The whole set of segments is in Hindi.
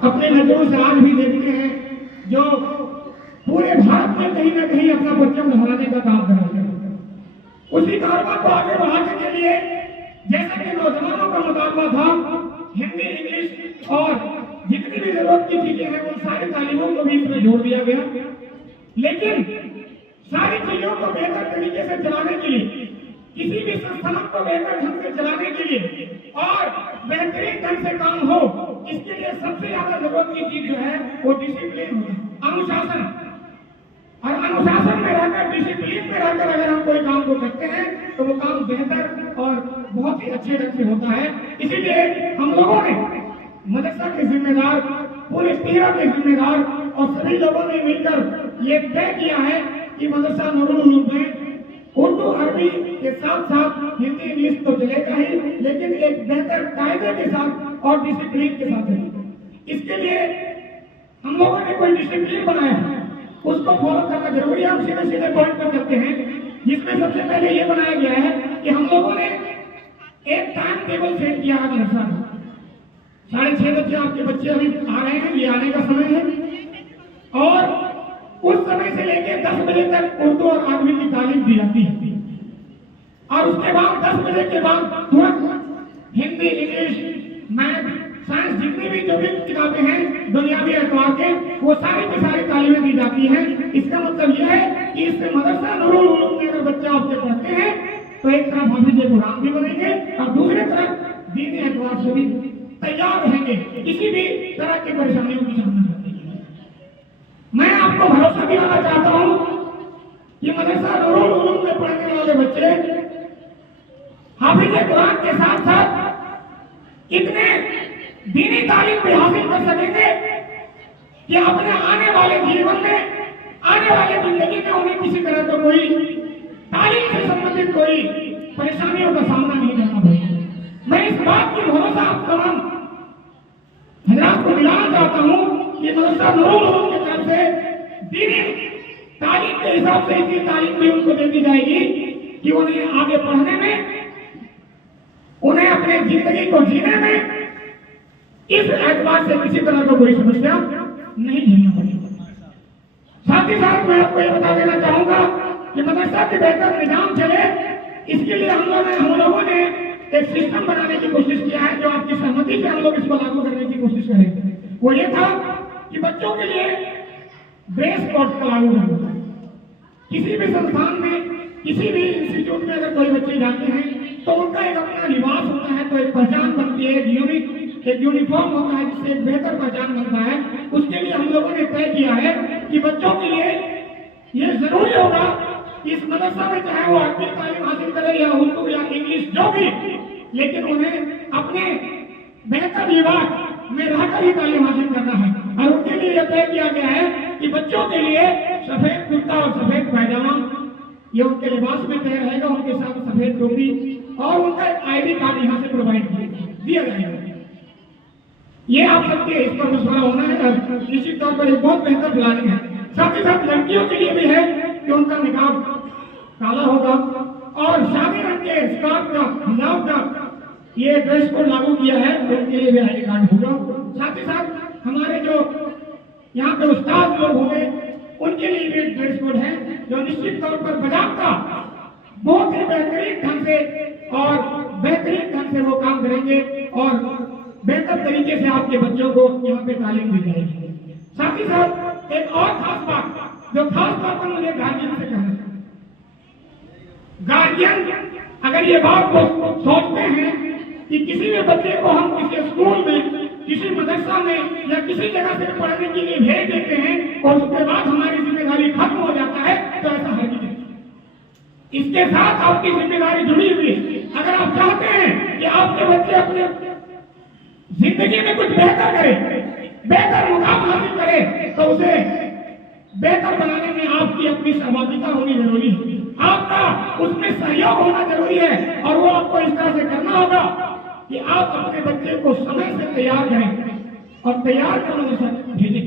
अपने नजरों से आज भी देखते हैं, जो पूरे भारत में कहीं ना कहीं अपना परचम लहराने का काम कर रहे हैं। उसी कारोबार को आगे बढ़ाने के लिए जैसे कि नौजवानों का मुतालबा था, हिंदी, इंग्लिश और जितनी भी जरूरत की चीजें हैं उन सारी तालीमों को भी इसमें जोड़ दिया गया। लेकिन सारी चीजों को बेहतर तरीके से चलाने के लिए, किसी भी संस्थान को बेहतर ढंग से चलाने के लिए और बेहतरीन ढंग से काम हो, इसके लिए सबसे ज्यादा जरूरत की चीज जो है वो डिसिप्लिन होता है, अनुशासन। और अनुशासन में रहकर, डिसिप्लिन में रहकर अगर हम कोई काम को करते हैं तो वो काम बेहतर और बहुत ही अच्छे ढंग से होता है। इसीलिए हम लोगों ने मदरसा के जिम्मेदार, पूरे पीरा के जिम्मेदार और सभी लोगों ने मिलकर ये तय किया है कि मदरसा नूरुल उलूम में उर्दू, अरबी के साथ साथ हिंदी, इंग्लिश तो चलेगा ही, लेकिन एक बेहतर कायदे के साथ और डिसिप्लिन के साथ चलेगा। इसके लिए हम लोगों ने कोई डिसिप्लिन बनाया है, उसको फॉलो करना जरूरी है। हम सीधे सीधे पॉइंट पर करते हैं, जिसमें सबसे पहले ये बनाया गया है कि हम लोगों ने एक टाइम टेबल सेट किया है मदरसा में। 6:30 बजे आपके बच्चे अभी आ रहे हैं, ये आने का समय है, और उस समय से लेकर 10 बजे तक उर्दू और अरबी की तालीम दी जाती है। और उसके बाद 10 बजे के बाद तुरंत हिंदी, इंग्लिश, मैथ, साइंस, जितनी भी जो भी किताबें हैं दुनियावी एतबार के, वो सारी की सारी तालीमें दी जाती हैं। इसका मतलब यह है कि इस मदरसा नूरुल उलूम में अगर बच्चा आपके पढ़ते हैं तो एक तरफ हाफिज़ कुरान भी बनेंगे और दूसरी तरफ दीनी एतबार से भी तैयार रहेंगे किसी भी तरह की परेशानियों की सामना करने के लिए। मैं आपको भरोसा दिलाना चाहता हूं कि मदरसा नूरुल उलूम में पढ़ने वाले बच्चे हाफिज़ कुरान के साथ साथ इतने दीनी तालीम भी हासिल कर सकेंगे कि अपने आने वाले जीवन में, आने वाले जिंदगी में उन्हें किसी तरह का कोई तालीम से संबंधित कोई परेशानियों का सामना नहीं करना पड़ेगा। मैं इस बात की भरोसा आप तमाम हजरात को दिलाना चाहता हूं कि मदरसा नूरुल उलूम की तरफ से दीनी तालीम के हिसाब से इतनी तालीम भी उनको दे दी जाएगी कि उन्हें आगे पढ़ने में, उन्हें अपने जिंदगी को जीने में इस एतबार से किसी तरह का कोई समस्या नहीं झेलना पड़ेगा। साथ ही साथ मैं आपको ये बता देना चाहूंगा कि मदरसा के बेहतर निजाम चले, इसके लिए हम लोगों ने एक सिस्टम बनाने की कोशिश किया है, जो आपकी सहमति से हम लोग इसको लागू करने की कोशिश करेंगे। वो ये था कि बच्चों के लिए ड्रेस कोड का लागू करना। किसी भी संस्थान में, किसी भी इंस्टीट्यूट में अगर कोई बच्चे जाते हैं तो उनका एक अपना लिबास होता है, तो एक पहचान बनती है, एक यूनिफॉर्म होता है, जिससे एक बेहतर पहचान बनता है। उसके लिए हम लोगों ने तय किया है कि बच्चों के लिए ये जरूरी होगा कि इस मदरसा में चाहे वो अरबी तालीम हासिल करे या उर्दू या इंग्लिश जो भी, लेकिन उन्हें अपने बेहतर लिबास में रहकर ही तालीम हासिल करना है। और उनके लिए यह तय किया गया है कि बच्चों के लिए सफेद कुर्ता और सफेद पैजामा ये उनके लिबास में तय रहेगा, उनके साथ सफेद टोपी और उनका ID कार्ड यहाँ से प्रोवाइड दिया जाएगा। ये आप सबके इस पर मशवरा होना है, निश्चित तौर पर एक बहुत बेहतर प्लानिंग है। साथ ही साथ लड़कियों के लिए भी है कि उनका निकाब काला होगा और शादी रंग के स्कार्फ का, हिजाब का ये ड्रेस कोड लागू किया है, उनके लिए भी ID कार्ड होगा। साथ ही साथ हमारे जो यहाँ पे उस्ताद लोग होंगे उनके लिए भी ड्रेस कोड है, जो निश्चित तौर पर बजाता बहुत ही बेहतरीन ढंग से और बेहतरीन ढंग से वो काम करेंगे और बेहतर तरीके से आपके बच्चों को यहाँ पे तालीम दी जाएगी। साथ ही साथ एक और खास बात जो खास तौर पर मुझे गार्जियन से कहना है, गार्जियन अगर ये बात को सोचते हैं कि किसी भी बच्चे को हम किसी स्कूल में, किसी मदरसा में या किसी जगह से पढ़ने के लिए भेज देते हैं और उसके बाद हमारी जिम्मेदारी खत्म हो जाता है, तो ऐसा है नहीं। इसके साथ आपकी जिम्मेदारी जुड़ी हुई है। अगर आप चाहते हैं कि आपके बच्चे अपने जिंदगी में कुछ बेहतर करें, बेहतर मुकाम हासिल करें, तो उसे बेहतर बनाने में आपकी अपनी सहभागिता होनी जरूरी है, आपका उसमें सहयोग होना जरूरी है। और वो आपको इस तरह से करना होगा कि आप अपने बच्चे को समय से तैयार करें और तैयार करने भेजें,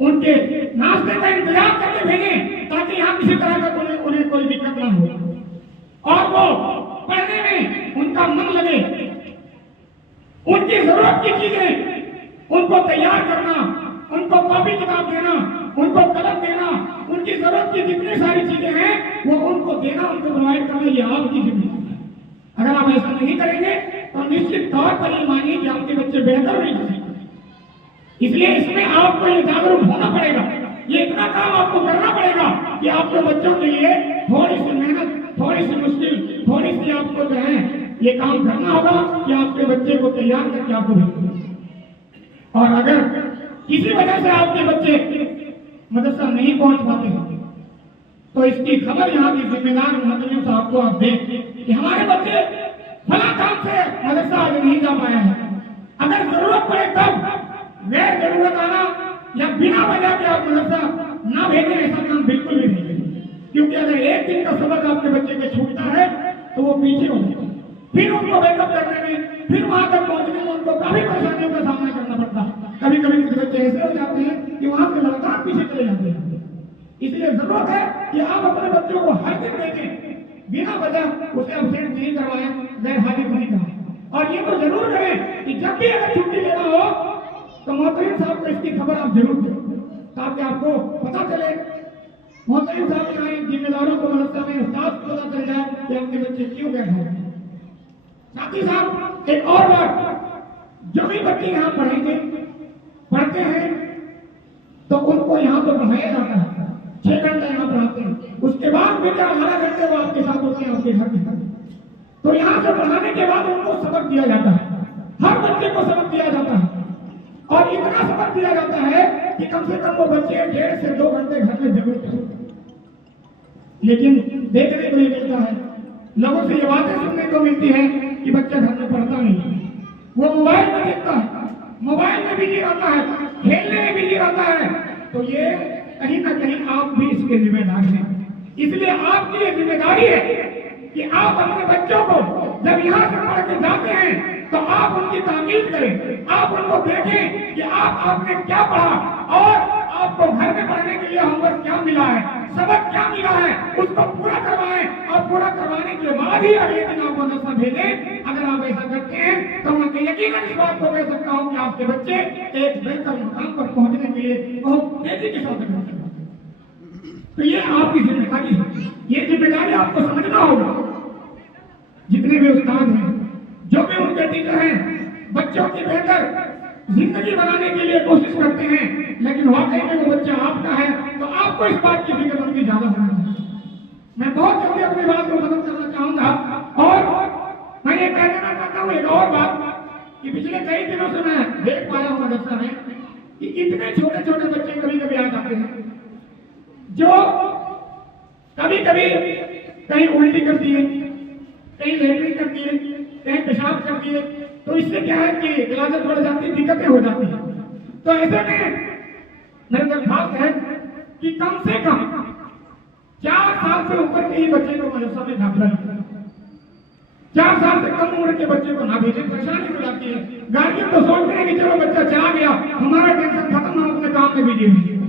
उनके नाश्ते का इंतजाम करके भेजें ताकि यहाँ किसी तरह का उन्हें कोई दिक्कत ना हो और वो पढ़ने में उनका मन लगे, उनकी जरूरत की चीजें उनको तैयार करना, उनको कॉपी किताब देना, उनको कलम देना, उनकी जरूरत की जितनी सारी चीजें हैं वो उनको देना, उनको प्रोवाइड करना, ये आपकी जिम्मेदारी है। अगर आप ऐसा नहीं करेंगे तो निश्चित तौर पर ये मानिए कि आपके बच्चे बेहतर नहीं कर सकते। इसलिए इसमें आपको ये जागरूक होना पड़ेगा, ये इतना काम आपको करना पड़ेगा कि आपके बच्चों के लिए थोड़ी सी मेहनत, थोड़ी सी मुश्किल, थोड़ी सी आपको जो है ये काम करना होगा कि आपके बच्चे को तैयार करके आपको भेजना। और अगर किसी वजह से आपके बच्चे मदरसा नहीं पहुंच पाते हैं तो इसकी खबर यहाँ की जिम्मेदार मुअल्लिम साहब को आप दें कि हमारे बच्चे फला काम से मदरसा आज नहीं जा पाया है। अगर जरूरत पड़े तब गैर जरूरत आना या बिना वजह के आप मदरसा ना भेजें, ऐसा काम बिल्कुल भी नहीं करें। क्योंकि अगर एक दिन का सबक आपके बच्चे को छूटता है तो वो पीछे हो जाते हैं, फिर उनको बैकअप करने में, फिर वहां तक पहुंचने में उनको काफी परेशानियों का सामना करना पड़ता है। कभी कभी कुछ बच्चे ऐसे हो जाते हैं कि वहां से लगातार पीछे चले जाते हैं। इसलिए जरूरत है कि आप अपने बच्चों को हर दिन देखें, बिना वजह उसे अपसेट नहीं करवाएं, गैर हाजिर नहीं कराएं। और ये तो जरूर करें कि जब भी अगर छुट्टी लेना हो तो मोहतरम साहब को इसकी खबर आप जरूर दें, ताकि आपको पता चले, मोहतरम साहब यहाँ जिम्मेदारों को मदरसा में उस्ताद को पता चल जाए कि आपके बच्चे क्यों गए हैं। साथ ही साथ एक और बात, जो भी बच्चे यहाँ पढ़ते हैं तो उनको यहाँ पर पढ़ाया जाता है, 6 घंटे यहाँ पढ़ाते हैं, उसके बाद भी 18 घंटे वो आपके साथ होते हैं आपके घर में। तो यहाँ से पढ़ाने के बाद उनको सबक दिया जाता है, हर बच्चे को सबक दिया जाता है, और इतना सबक दिया जाता है कि कम से कम वो बच्चे 1.5 से 2 घंटे घर में जरूर पढ़ते। लेकिन देखने को ये मिलता है, लोगों से ये बातें सुनने को मिलती है कि बच्चा घर में पढ़ता नहीं है, वो मोबाइल में देखता है, मोबाइल में बिजी रहता है, खेलने में बिजी रहता है। तो ये कहीं ना कहीं आप भी इसके जिम्मेदार हैं। इसलिए आपकी ये जिम्मेदारी है कि आप अपने बच्चों को जब यहाँ से पढ़ के जाते हैं तो आप उनकी ताकीद करें, आप उनको देखें कि आपने क्या पढ़ा और आपको घर में पढ़ने के लिए होमवर्क क्या मिला है, सबक क्या मिला है, उसको पूरा करवाएं, और पूरा करवाने के बाद ही अगले दिन आप मदरसा भेजें। अगर आप ऐसा करते हैं तो मैं यकीनन इस बात को कह सकता हूँ कि आपके बच्चे एक बेहतर मुकाम पर पहुंचने के लिए बहुत तेजी के साथ करते हैं। तो ये आपकी जिम्मेदारी है, ये जिम्मेदारी आपको समझना होगा। जितने भी उस्ताद हैं, जो भी उनके टीचर हैं, बच्चों की बेहतर जिंदगी बनाने के लिए कोशिश करते हैं, लेकिन वाकई में वो बच्चा आपका है तो आपको इस बात की फिक्रमंदी ज्यादा होना चाहिए। मैं बहुत जल्दी अपनी बात को खत्म करना चाहूंगा और मैं ये कह देना चाहता हूँ एक और बात कि पिछले कई दिनों से मैं देख पाया हूँ मदरसा में कि इतने छोटे छोटे बच्चे कभी कभी आ जाते हैं जो कभी कभी कहीं उल्टी करती है, कहीं लेटरिन करती है, कहीं पेशाब करती है। तो इससे क्या है कि गिलाजत बढ़ जाती है, दिक्कतें हो जाती हैं। तो ऐसे में मेरी दरख्वास्त है कि कम से कम 4 साल से ऊपर के ही बच्चे को मदरसा में दाखिला दिया। 4 साल से कम उम्र के बच्चे को ना भेजें, परेशानी हो जाती है। गार्जियन तो सोचते हैं कि चलो बच्चा चला गया, हमारा टेंशन खत्म, हम अपने काम में बिजी हुए,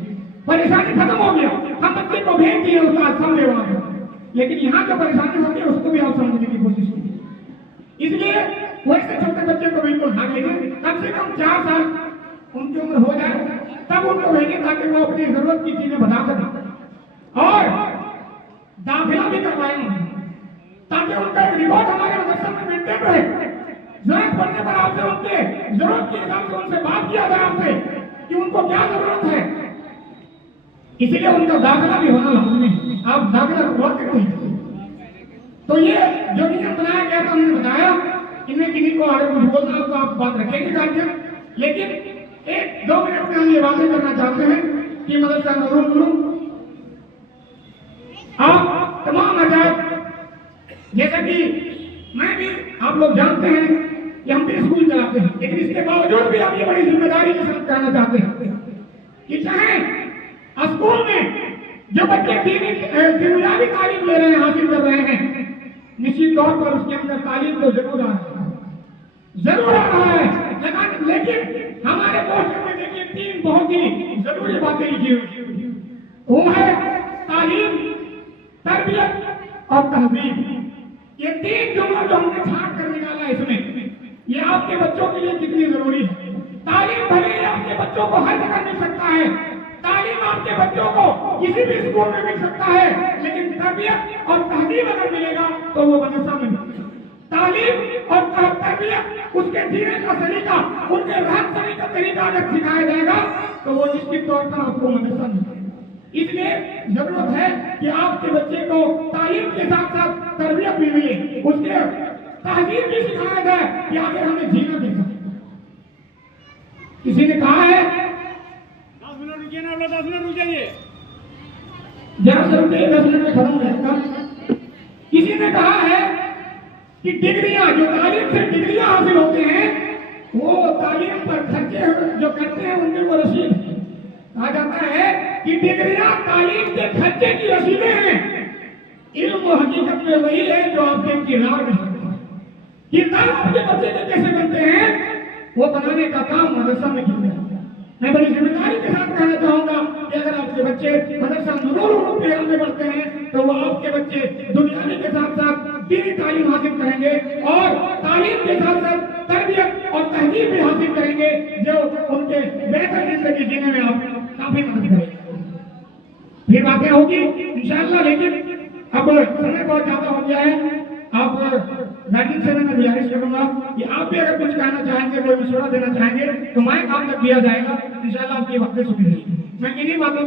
परेशानी खत्म हो गया, हम बच्चे को भेज दिए उसका समझे वहां। लेकिन यहाँ जो परेशानी होती है उसको भी आप समझने की कोशिश कीजिए। इसलिए वैसे छोटे बच्चे को बिल्कुल ना भेजें, कम से कम 4 साल उनकी उम्र हो जाए तब उनको भेजें, ताकि वो अपनी जरूरत की चीजें बता सकें और दाखिला भी करवाएं, ताकि उनका एक रिकॉर्ड हमारे मदरसा में मेंटेन रहे। जरूरत पड़ने पर आपसे उनके जरूरत के हिसाब से उनसे बात किया जाए आपसे कि उनको क्या जरूरत है। इसीलिए उनका दाखिला भी होना लाजमी है, आप दाखिला करवा सकते हैं। तो ये जो नियम बनाया गया था हमने बताया, इनमें किन्हीं को आगे कुछ बोलना हो तो आप बात रखेंगे गार्जियन, लेकिन 1-2 मिनट में हम ये बातें करना चाहते हैं कि मदरसा नूरुल उलूम आप तमाम हज़रात, जैसा कि मैं भी, आप लोग जानते हैं कि हम भी स्कूल चलाते हैं, लेकिन इसके बावजूद भी आप ये बड़ी जिम्मेदारी के साथ कहना चाहते हैं कि चाहे स्कूल में जो बच्चे दुनियावी तालीम ले रहे हैं, हासिल कर रहे हैं, निश्चित तौर पर उसके अंदर तालीम तो जरूर आ रहा है, लेकिन हमारे पोस्टर में देखिए 3 बहुत ही जरूरी बातें लिखी हुई। वो है तालीम, तरबियत और तहजीब। ये 3 जुमलों जो हमने छाट कर निकाला इसमें, ये आपके बच्चों के लिए कितनी जरूरी है। तालीम भले बच्चों को हर जगह मिल सकता है, तालीम आपके बच्चों को किसी भी स्कूल में मिल सकता है, लेकिन तरबियत और तहजीब अगर मिलेगा तो वो मदरसा में मिलेगा। तालीम और तरबियत, उसके जीने का तरीका, उनके रहन सहन का तरीका अगर सिखाया जाएगा तो वो निश्चित तौर पर आपको मदरसा में मिलेगा। इसलिए जरूरत है कि आपके बच्चे को तालीम के साथ साथ तरबियत भी मिले, उसके तहजीब भी सिखाया जाए कि आखिर हमें जीना कैसा। किसी ने कहा है 10 मिनट रुकिए ना, 10 मिनट रुक जाइए, जरा से रुकिए, 10 मिनट में खत्म रहेगा। किसी ने कहा है कि डिग्रियां, जो तालीम से डिग्रियां हासिल होते हैं, वो तालीम पर खर्चे जो करते हैं उनके वो रसीद है। कहा जाता है कि डिग्रियां तालीम के खर्चे की रसीदें हैं। इल्म हकीकत में वही है जो आपके किरदार में बनता है। किरदार आपके बच्चे के कैसे बनते हैं, वो बनाने का काम मदरसा में किया जाता है। मैं बड़ी जिम्मेदारी के साथ कहना चाहूंगा कि अगर आपके बच्चे मदरसा नूरुल प्रोग्राम में पढ़ते हैं तो वो आपके बच्चे दुनियावी के साथ साथ दीनी तालीम हासिल करेंगे और तालीम के साथ साथ तरबियत और तहजीब भी हासिल करेंगे, जो उनके बेहतर जिंदगी जीने में आप काफी मदद करेंगे। फिर बातें होगी इंशाअल्लाह, लेकिन अब समय बहुत ज्यादा हो गया है। आप गाइडिंग से मैं गुजारिश करूंगा कि आप भी अगर कुछ कहना चाहेंगे, कोई मशवरा देना चाहेंगे तो माइक आप तक दिया जाएगा। इंशाअल्लाह आपकी बातें सुनी जाएगी। मैं इन्हीं बातों